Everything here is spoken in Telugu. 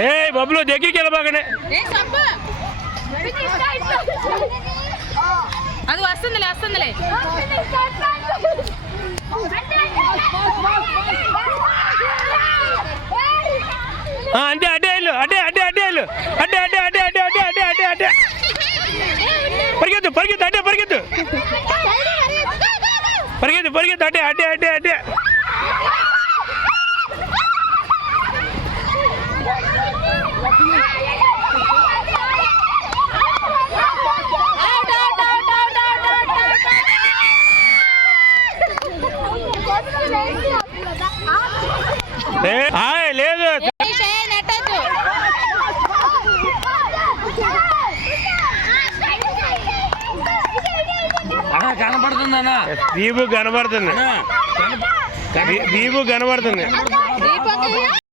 ఏ బబ్బులు దగ్గరికి వెళ్ళబాగానే అది వస్తుందిలే వస్తుందిలే. అంటే అడ్డే వెళ్ళు అడ్డే అడ్డే అడ్డే వెళ్ళు అడ్డే అడ్డే అడ్డే అడ్డే అడ్డే అడ్డే అడ్డే అడ్డే పరిగెత్తు పరిగెత్తు అడ్డే పరిగెత్తు పరిగెత్తు పరిగెత్తు అడ్డే అడ్డే అడ్డే అడ్డే లేదు కనపడుతుందన్నా దీపు కనబడుతుంది దీపు కనబడుతుంది.